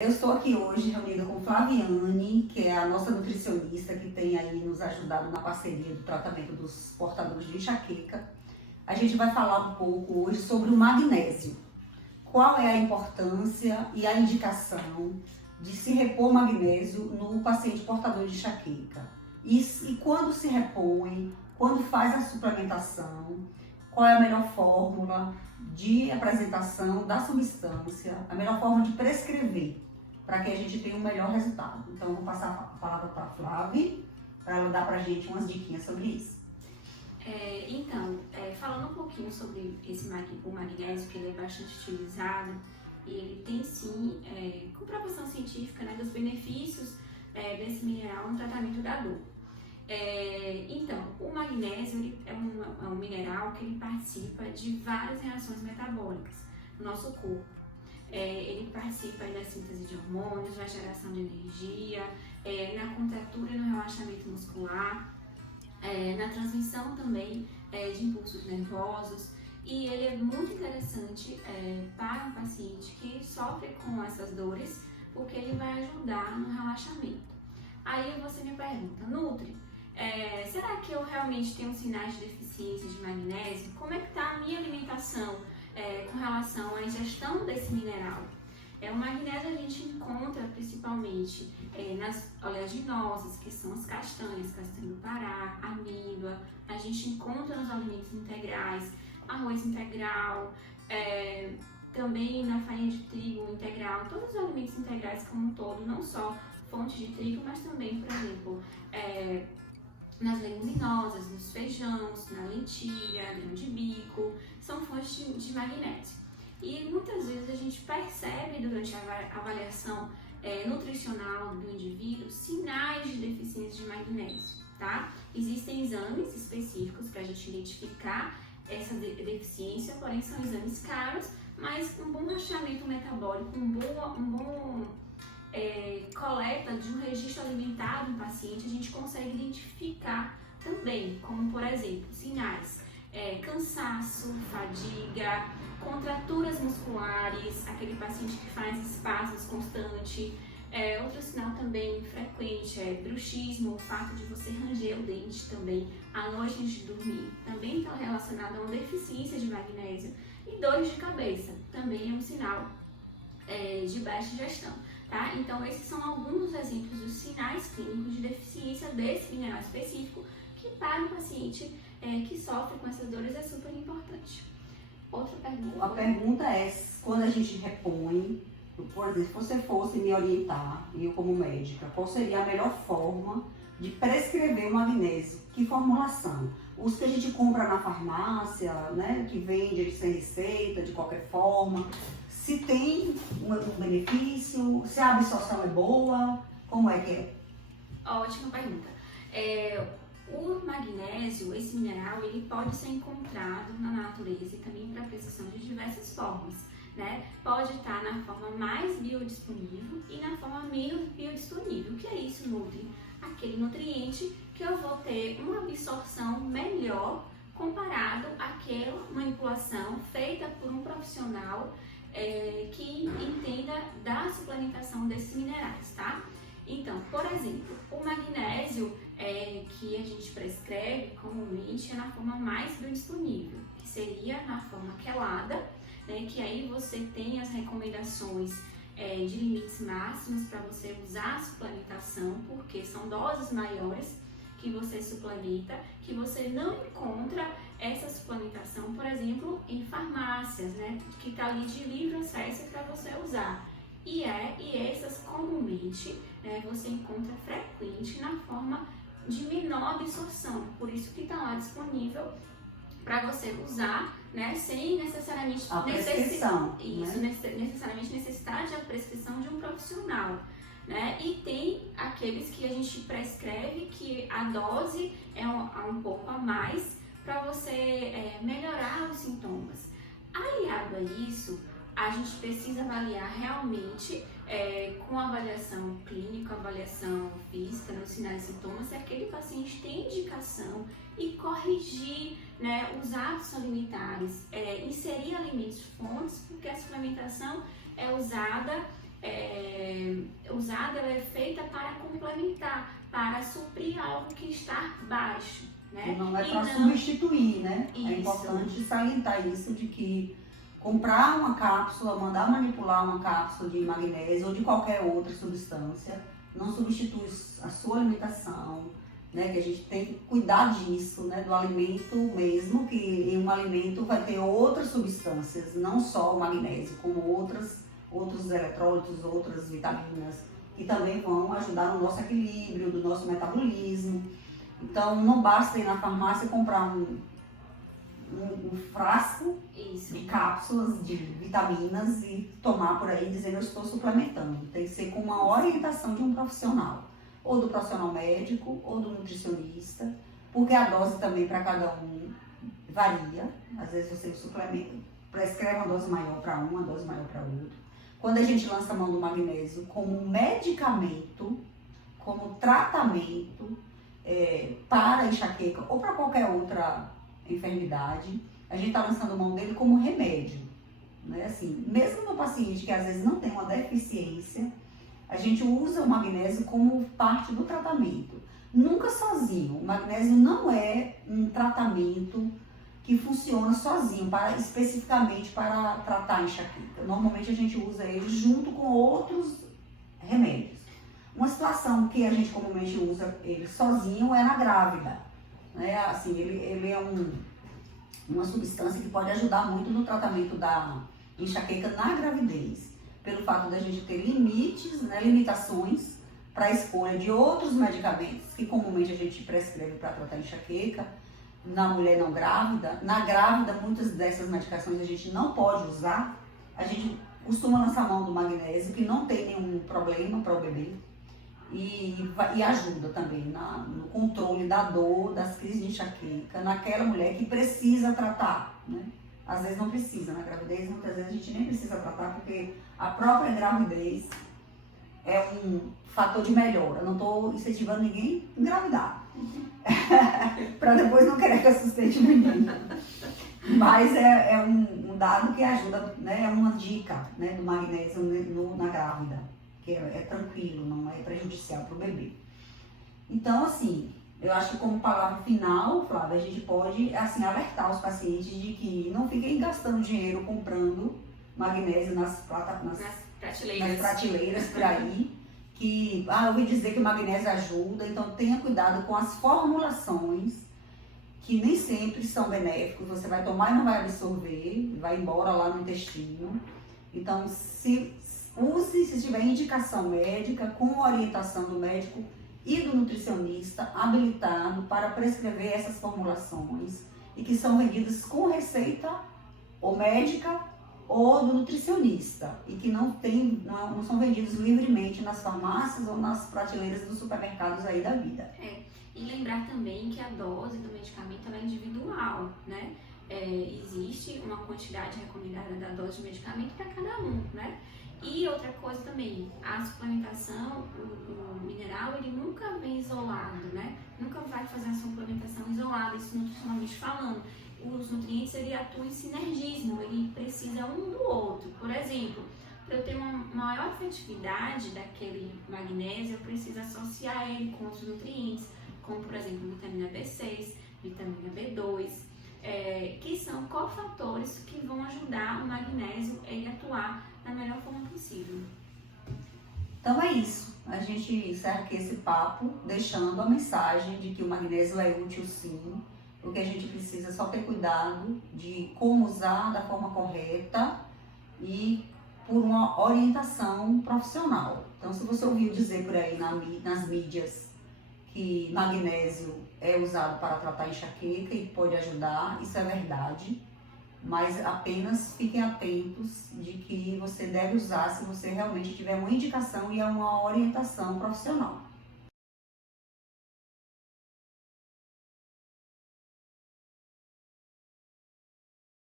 Eu estou aqui hoje reunida com Flaviane, que é a nossa nutricionista que tem aí nos ajudado na parceria do tratamento dos portadores de enxaqueca. A gente vai falar um pouco hoje sobre o magnésio. Qual é a importância e a indicação de se repor magnésio no paciente portador de enxaqueca? E quando se repõe, quando faz a suplementação, qual é a melhor fórmula de apresentação da substância, a melhor forma de prescrever, para que a gente tenha um melhor resultado. Então, eu vou passar a palavra para a Flávia, para ela dar para a gente umas diquinhas sobre isso. Falando um pouquinho sobre o magnésio, que ele é bastante utilizado, e ele tem sim comprovação científica, né, dos benefícios desse mineral no tratamento da dor. O magnésio ele é um mineral que ele participa de várias reações metabólicas no nosso corpo. Ele participa da síntese de hormônios, na geração de energia, na contratura e no relaxamento muscular, na transmissão também de impulsos nervosos, e ele é muito interessante para um paciente que sofre com essas dores, porque ele vai ajudar no relaxamento. Aí você me pergunta, Nutri, será que eu realmente tenho sinais de deficiência de magnésio? Como é que está a minha alimentação com relação à ingestão desse mineral? O magnésio a gente encontra principalmente nas oleaginosas, que são as castanhas, castanha do Pará, amêndoa. A gente encontra nos alimentos integrais, arroz integral, também na farinha de trigo integral, todos os alimentos integrais como um todo, não só fonte de trigo, mas também, por exemplo, nas leguminosas, nos feijões, na lentilha, grão de bico, são fontes de magnésio. E muitas vezes a gente percebe durante a avaliação nutricional do indivíduo sinais de deficiência de magnésio, tá? Existem exames específicos para a gente identificar essa deficiência, porém são exames caros, mas um bom rastreamento metabólico, um bom coleta de um registro alimentar do paciente, a gente consegue identificar também, como por exemplo, sinais, cansaço, fadiga, contraturas musculares, aquele paciente que faz espasmos constantes. Outro sinal também frequente é bruxismo, o fato de você ranger o dente também à noite antes de dormir, também está relacionado a uma deficiência de magnésio. E dores de cabeça, também é um sinal de baixa ingestão. Tá? Então, esses são alguns exemplos dos sinais clínicos de deficiência desse mineral específico, que para o paciente que sofre com essas dores é super importante. Outra pergunta? A pergunta é, quando a gente repõe, por exemplo, se você fosse me orientar, eu como médica, qual seria a melhor forma de prescrever o magnésio? Que formulação? Os que a gente compra na farmácia, né, que vende sem receita, de qualquer forma, se tem um benefício, se a absorção é boa, como é que é? Ótima pergunta. O magnésio, esse mineral, ele pode ser encontrado na natureza e também para prescrição de diversas formas, né? Pode estar na forma mais biodisponível e na forma menos biodisponível. O que é isso, Nutri? Aquele nutriente que eu vou ter uma absorção melhor comparado àquela manipulação feita por um profissional que entenda da suplementação desses minerais, tá? Então, por exemplo, o magnésio que a gente prescreve comumente é na forma mais biodisponível, que seria na forma quelada, né, que aí você tem as recomendações de limites máximos para você usar a suplementação, porque são doses maiores que você suplementa, que você não encontra essa suplementação, por exemplo, em farmácias, né, que está ali de livre acesso para você usar. E essas comumente você encontra frequente na forma de menor absorção, por isso que está lá disponível para você usar, né, sem necessariamente a prescrição, necessariamente necessitar de a prescrição de um profissional. Né? E tem aqueles que a gente prescreve que a dose é um pouco a mais para você melhorar os sintomas. Aliado a isso, a gente precisa avaliar realmente com avaliação clínica, avaliação física, nos sinais e sintomas, se aquele paciente tem indicação e corrigir, né, os hábitos alimentares, inserir alimentos fontes, porque a suplementação é usada usada, ela é feita para complementar, para suprir algo que está baixo, né? Não é para substituir, né? Isso. É importante salientar isso, de que comprar uma cápsula, mandar manipular uma cápsula de magnésio ou de qualquer outra substância, não substitui a sua alimentação, né? Que a gente tem que cuidar disso, né? Do alimento mesmo, que em um alimento vai ter outras substâncias, não só o magnésio, como outros eletrólitos, outras vitaminas, que também vão ajudar no nosso equilíbrio, do nosso metabolismo. Então, não basta ir na farmácia e comprar um frasco de cápsulas de vitaminas e tomar por aí dizendo eu estou suplementando. Tem que ser com uma orientação de um profissional, ou do profissional médico, ou do nutricionista, porque a dose também para cada um varia. Às vezes você prescreve uma dose maior para um, uma dose maior para outro. Quando a gente lança a mão do magnésio como medicamento, como tratamento para enxaqueca ou para qualquer outra enfermidade, a gente está lançando mão dele como remédio, né? Assim, mesmo no paciente que às vezes não tem uma deficiência, a gente usa o magnésio como parte do tratamento. Nunca sozinho. O magnésio não é um tratamento que funciona sozinho, especificamente para tratar a enxaqueca. Normalmente a gente usa ele junto com outros remédios. Uma situação que a gente comumente usa ele sozinho é na grávida, né? Assim, ele é uma substância que pode ajudar muito no tratamento da enxaqueca na gravidez, pelo fato da gente ter limites, né, limitações para a escolha de outros medicamentos que comumente a gente prescreve para tratar enxaqueca na mulher não grávida. Na grávida, muitas dessas medicações a gente não pode usar. A gente costuma lançar mão do magnésio, que não tem nenhum problema para o bebê. E ajuda também no controle da dor, das crises de enxaqueca, naquela mulher que precisa tratar, né? Às vezes não precisa, na gravidez muitas vezes a gente nem precisa tratar, porque a própria gravidez é um fator de melhora. Eu não estou incentivando ninguém a engravidar, para depois não querer que eu sustente ninguém. Mas é um dado que ajuda, né? É uma dica, né, do magnésio na grávida, que é tranquilo, não é prejudicial para o bebê. Então, assim, eu acho que como palavra final, Flávia, a gente pode, assim, alertar os pacientes de que não fiquem gastando dinheiro comprando magnésio nas prateleiras por aí, que, eu ouvi dizer que o magnésio ajuda. Então tenha cuidado com as formulações, que nem sempre são benéficos. Você vai tomar e não vai absorver, vai embora lá no intestino. Então, se tiver indicação médica, com orientação do médico e do nutricionista habilitado para prescrever essas formulações, e que são vendidas com receita ou médica ou do nutricionista, e que não são vendidos livremente nas farmácias ou nas prateleiras dos supermercados aí da vida. E lembrar também que a dose do medicamento é individual, né? Existe uma quantidade recomendada da dose de medicamento para cada um, né? E outra coisa também, a suplementação, o mineral, ele nunca vem isolado, né? Nunca vai fazer a suplementação isolada, isso nutricionalmente falando. Os nutrientes, ele atuam em sinergismo, ele precisa um do outro. Por exemplo, para eu ter uma maior efetividade daquele magnésio, eu preciso associar ele com outros nutrientes, como por exemplo, vitamina B6, vitamina B2, que são cofatores que vão ajudar o magnésio a atuar da melhor forma possível. Então é isso. A gente encerra aqui esse papo deixando a mensagem de que o magnésio é útil sim. O que a gente precisa é só ter cuidado de como usar da forma correta e por uma orientação profissional. Então, se você ouviu dizer por aí nas mídias que magnésio é usado para tratar enxaqueca e pode ajudar, isso é verdade. Mas apenas fiquem atentos de que você deve usar se você realmente tiver uma indicação e uma orientação profissional.